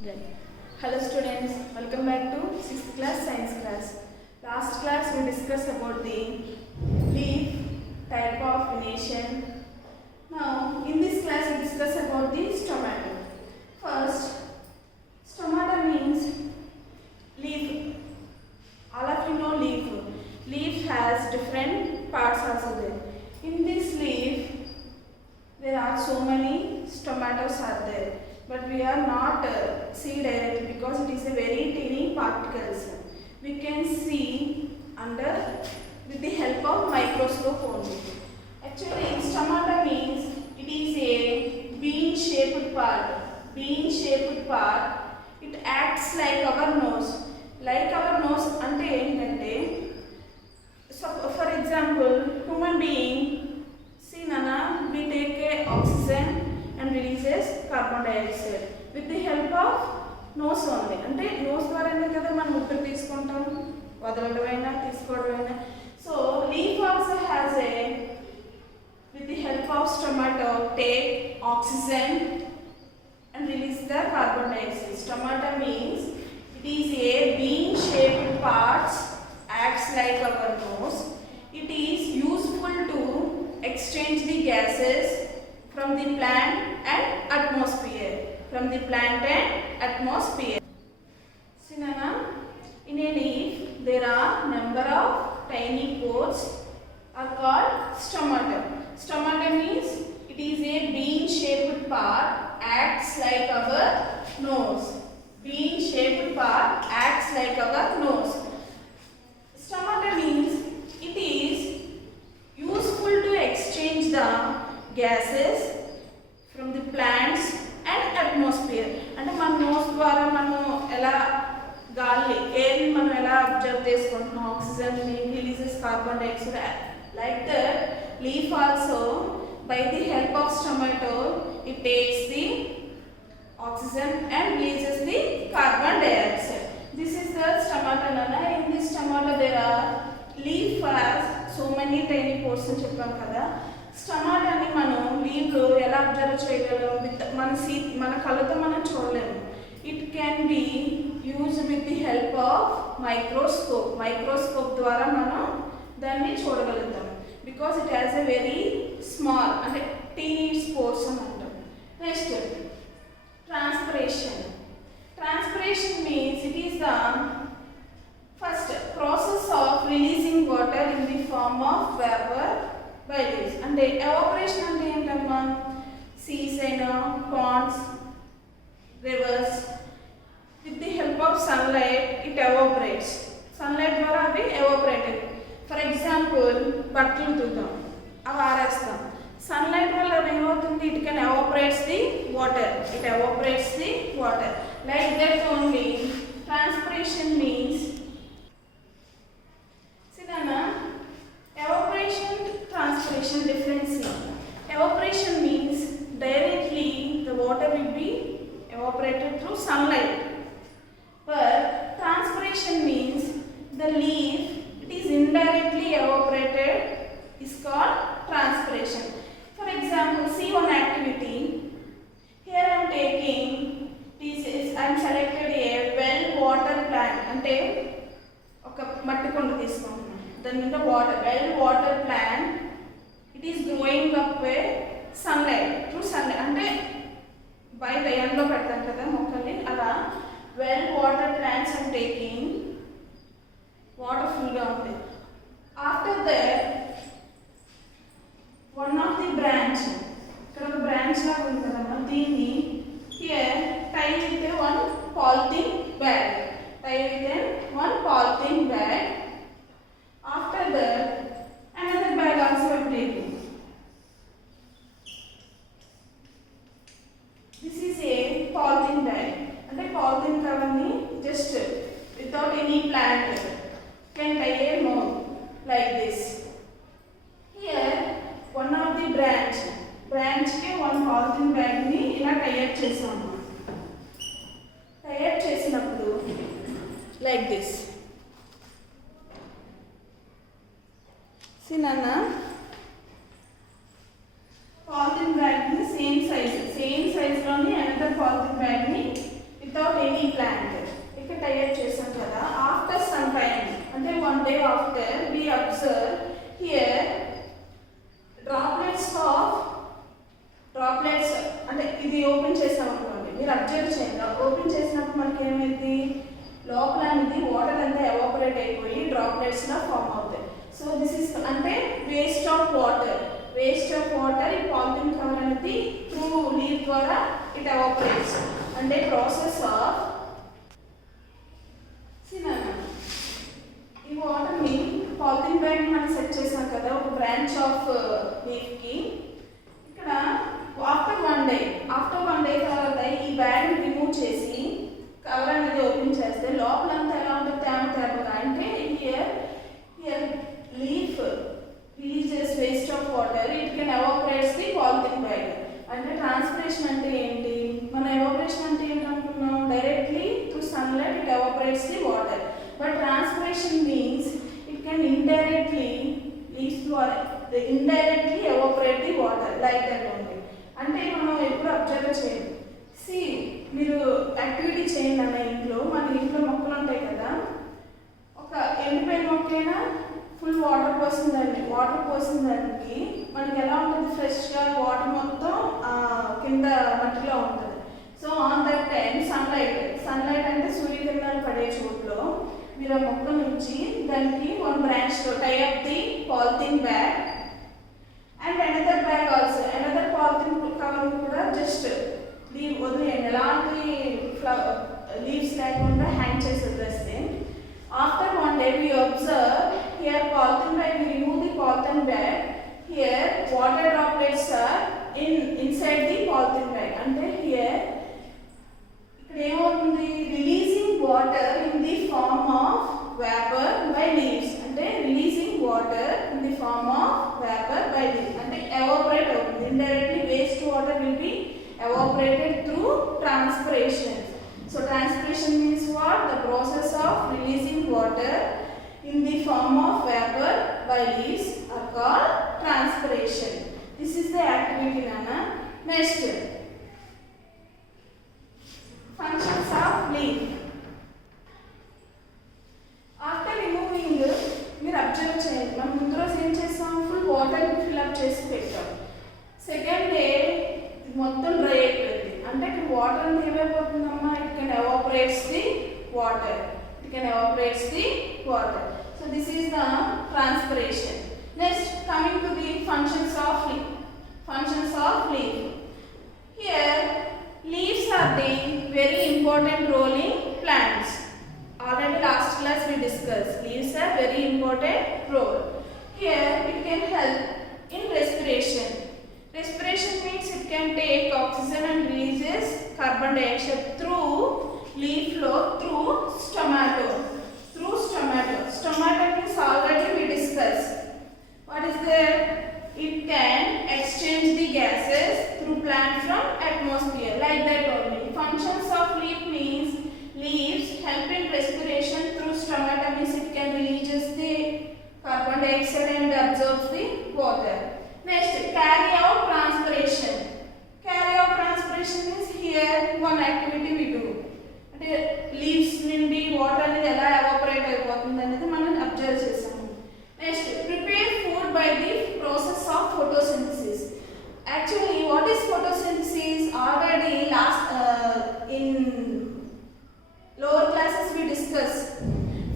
Right. Hello students, welcome back to 6th class science class. Last class we discussed about the leaf type of venation. Now in this class we discuss about the stomata. First, stomata means leaf. All of you know leaf. Leaf has different parts also there. In this leaf there are so many stomatas are there. But we are not see directly because it is a very tiny particles. We can see under with the help of microscope only. Actually, stomata means it is a bean-shaped part. Bean-shaped part. It acts like our nose. Like our nose ante entante. So, for example, human being. See, Nana, we take a oxygen and releases carbon dioxide with the help of nose only. అంటే nose ద్వారానే కదా మనం ఊపిరి తీసుకుంటాం, వదలడమైనా తీసుకోవడమైనా. So leaf also has a with the help of stomata take oxygen and release the carbon dioxide. Stomata means it is a bean-shaped part, acts like our nose. It is useful to exchange the gases from the plant and atmosphere. From the plant and atmosphere. See, Nana, in a leaf there are number of tiny pores are called stomata. Stomata means it is a bean-shaped part, acts like our nose. Bean-shaped part acts like our nose. Stomata means it is useful to exchange the gases from the plants and atmosphere. అంటే మన నోస్ ద్వారా మనం ఎలా గాలి ఎయిర్ మనం ఎలా అబ్జర్వ్ చేసుకుంటున్నాం, oxygen releases carbon dioxide. Like that leaf also by the help of స్టొమాటో it takes the oxygen and releases the carbon dioxide. This is the stomata. Nana, in this stomata there are leaf has so many tiny pores అని చెప్పాం కదా. స్టమాటాని మనం లీవ్లో ఎలా అబ్జర్వ్ చేయగలం? విత్ మన కళ్ళతో మనం చూడలేము. It can be use with the help of microscope. Microscope ద్వారా మనం దాన్ని చూడగలుగుతాం. Because it has a very small అంటే టీనీ స్పోర్స్ అని అంటాం. Next transpiration. Transpiration means it is the first process of releasing water in the form of vapour by leaves. అంటే evaporation అంటే ఏంటమ్మా? సీస్ అయినా ponds, rivers with the help of sunlight it evaporates. Sunlight ద్వారా అవి evaporate. For example బట్టలు ఉతుకుతాం, అవి ఆరేస్తాం. సన్లైట్ వల్ల ఏమవుతుంది? It can evaporates the water. It evaporates the water. Like that only transpiration means. See Nana, evaporation, transpiration difference. Evaporation means directly the water will be evaporated through sunlight. But transpiration means the leaf it is indirectly evaporated is called transpiration. For example, see one activity. Here I am taking this is I am selected a well water plant. అంటే ఒక మట్టి కుండ తీసుకుంటున్నాను. దాని మీద water well water plant it is growing up way sunlight through sunlight. అంటే బయట ఎండలో పెడతాం కదా మొక్కల్ని, అలా well water plants and taking water ఫుల్గా ఉంది. After that one of the branch, ఇక్కడ ఒక బ్రాంచ్ లాగా ఉంది కదమ్మా, దీన్ని here tie with one polythene bag. Tie with one polythene bag. After that, another bag also I am taking. This is a polythene bag. And the polythene cover ni just without any plant can tie a mold like this. Here, one of the branch ke one polythene bag ni ila tie up chesamu. Tie up chesinappudu like this. See Nana, polythene bag ni same size loni another polythene bag ni without day after, we observe here droplets అంటే ఇది ఓపెన్ చేసామనుకోండి, మీరు అబ్జర్వ్ చేయండి. ఓపెన్ చేసినప్పుడు మనకి ఏమైంది, లోపల అనేది వాటర్ అంతా ఎవాపరేట్ అయిపోయి డ్రాప్లెట్స్ లా ఫామ్ అవుతాయి. సో దిస్ ఇస్ అంటే వేస్ట్ ఆఫ్ వాటర్ ఈ పాలిథిన్ కవర్ అనేది త్రూ లీఫ్ ద్వారా ఇట్ ఎవాపరేట్స్. అంటే ప్రాసెస్ ఆఫ్ ఈ వాటర్ని పాలిథిన్ బ్యాగ్ మనం సెట్ చేసాం కదా, ఒక బ్రాంచ్ ఆఫ్ లీఫ్కి. ఇక్కడ ఆఫ్టర్ వన్ డే తర్వాత ఈ బ్యాగ్ రిమూవ్ చేసి కవర్ అనేది ఓపెన్ చేస్తే లోపలంతా ఎలా ఉంటుంది, తేమగా. అంటే here leaf releases waste of water, it can evaporates the polythene bag. అంటే ట్రాన్స్పిరేషన్ అంటే ఏంటి, మన ఎవాపరేషన్ అంటే ఏంటి అనుకున్నాం, directly through sunlight it evaporates the water. But transpiration means it can indirectly leaves ద్వారా indirectly evaporate the water, like that only. అంటే మనం ఎప్పుడు అబ్జర్వ్ చేయండి. మీరు యాక్టివిటీ చేయండి అన్న ఇంట్లో, మన ఇంట్లో మొక్కలు ఉంటాయి కదా, ఒక ఎండిపోయిన మొక్కైనా ఫుల్ వాటర్ పోసిన దానికి మనకి ఎలా ఉంటుంది, ఫ్రెష్గా వాటర్ మొత్తం కింద మట్టిలో ఉంటుంది. So on that time sunlight అంటే సూర్యకిరణాలు పడే చోట్లో మీరు ఆ మొక్క నుంచి దానికి వన్ బ్రాంచ్లో tie up the polythene bag and another bag also, another polythene cover కూడా జస్ట్ వదిలేయండి, ఎలాంటి లీవ్స్ లేకుండా హ్యాంగ్ చేసి వదిలేస్తే. After one day we observe here polythene bag, we remove the polythene bag, here water droplets are inside the polythene bag. అంటే here ఇక్కడ ఏమవుతుంది, releasing water in the form of vapour by leaves. అంటే releasing water in the form of vapour by leaves అంటే evaporate అవుతుంది. Indirectly waste water will be evaporated through transpiration. So transpiration means what? The process of releasing water in the form of vapor by leaves are called transpiration. This is the activity, Nana. Next, functions of leaf. After removing, మీరు అబ్జర్వ్ చేయండి, మనం ముందు రోజు ఏం చేస్తాం, full water fill up చేసి పెట్టాం. Second day మొత్తం డ్రై అయిపోయింది. అంటే ఇక్కడ వాటర్ అంటే ఏమైపోతుందమ్మా, it can evaporates the water. So this is the transpiration. Next coming to the functions of leaf. Here leaves are the very important role in plants. Already last class we discussed leaves are very important role. Here it can help in respiration. Respiration means it can take oxygen and releases carbon dioxide through leaf flow through stomata. Stomata means already we discussed. What is there? It can exchange the gases through plant from atmosphere, like that only. Functions of leaf means leaves help in respiration through stomata means it can releases the carbon dioxide and absorbs the water. Next, carry out transpiration. Means here one activity we do. అంటే లీవ్స్ నుండి వాటర్ అనేది ఎలా ఎవాపరేట్ అయిపోతుంది అనేది మనం అబ్జర్వ్ చేసాము. Next, prepare food by the process of photosynthesis. Actually what is photosynthesis? Already in lower classes we discussed.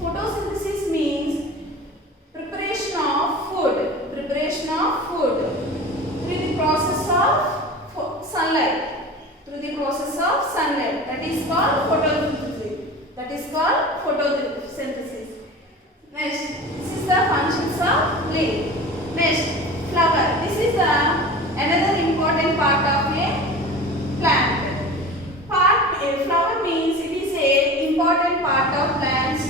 Photosynthesis means preparation of food through the process of sunlight. That is called photosynthesis. Next, this is the functions of leaf. Next, flower. This is another important part of a plant. Flower means it is a important part of plants.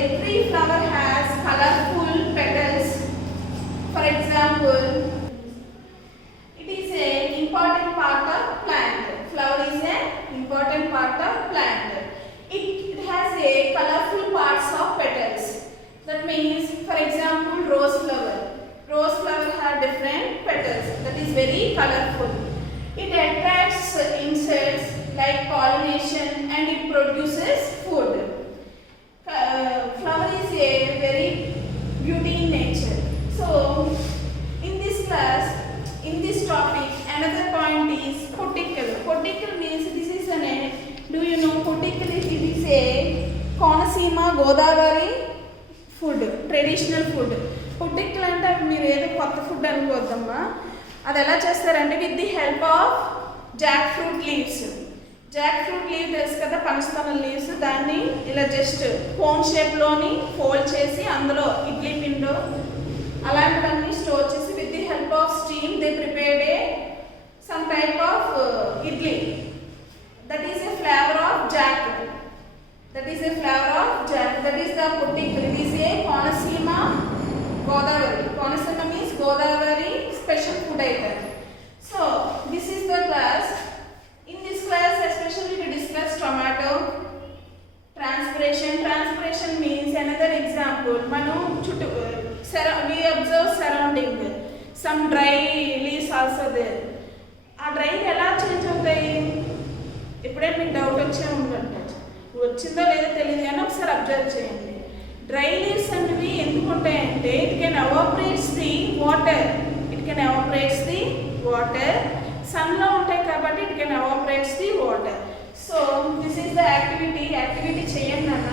Every flower has colorful petals. For example, it is a important part of plant. Flower is an important part of plant. It has a colorful parts of petals. That means, for example, rose flower. Rose flower have different petals. That is very colorful. It attracts insects like pollination and it produces food. Flower is a very a Konaseema Godavari food, traditional food. పుట్టిక్కలు అంటే మీరు ఏదో కొత్త food అనుకోవద్దమ్మా. అది ఎలా చేస్తారంటే with the help of jackfruit leaves. Jackfruit leaf తెలుసు కదా, పనస్తనం లీవ్స్. దాన్ని ఇలా జస్ట్ కోన్ షేప్లోని ఫోల్డ్ చేసి అందులో ఇడ్లీ పిండో అలాంటివన్నీ స్టోర్ చేసి with the help of steam they prepared A some type of idli. That is a flavour of Jack. That is a flavor of jack. That is the puttikal. It is a Konasima Godavari. Konasima means Godavari special food item. So this is the class. In this class especially we discuss tomato transpiration. Transpiration means another example. Manu we observe surrounding. Some dry leaves also there. ఆ డ్రై ఎలా చేంజ్ అవుతాయి? ఇప్పుడే మీకు డౌట్ వచ్చే ఉందంట, వచ్చిందో లేదో తెలియదు కానీ ఒకసారి అబ్జర్వ్ చేయండి. డ్రై లీవ్స్ అనేవి ఎందుకు ఉంటాయంటే it can evaporates the water. It can evaporates the water. సన్లో ఉంటాయి కాబట్టి it can evaporates the water. So this is the activity చేయండి అన్న.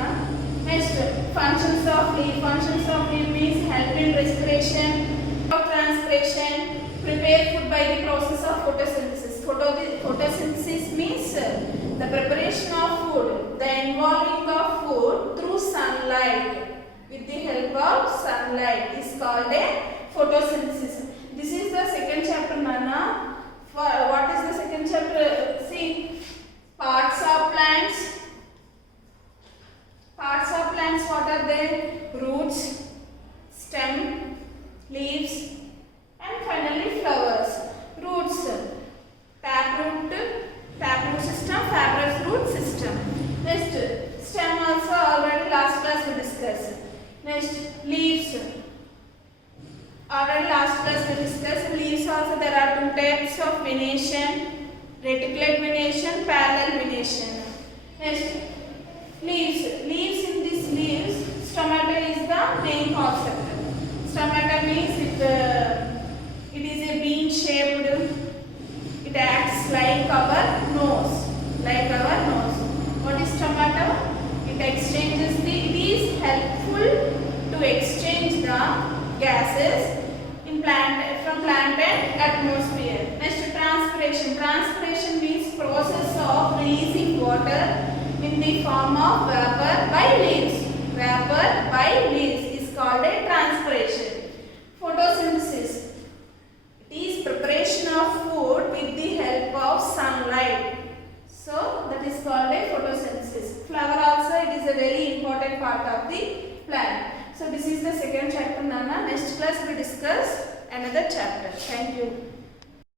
Next functions of leaf. Functions of leaf means help in respiration, transpiration, prepare food by the process of photosynthesis. Photosynthesis means the preparation of food, the involving of food through sunlight. With the help of sunlight is called a photosynthesis. This is the second chapter, Nana. What is the second chapter? See, parts of plants. Parts of plants, what are they? Roots, stem, leaves, and finally flowers. Roots, taproot system, fibrous root system. Next, stem also already last class we discussed. Next, leaves. Already last class we discussed. Leaves also there are two types of venation: reticulate venation, parallel venation. Next, leaves. Leaves in these leaves, stomata is the main concept. Stomata means it is a bean shaped. It acts like our nose. What is tomato? It is helpful to exchange the gases in from plant and atmosphere. Next, transpiration. Transpiration means process of releasing water in the form of vapor by leaves. Vapor by leaves is called a transpiration. Photosynthesis. It is preparation of food with the help of sunlight. So that is called a photosynthesis. Flower also, it is a very important part of the plant. So this is the second chapter, Nana. Next class we discuss another chapter. Thank you.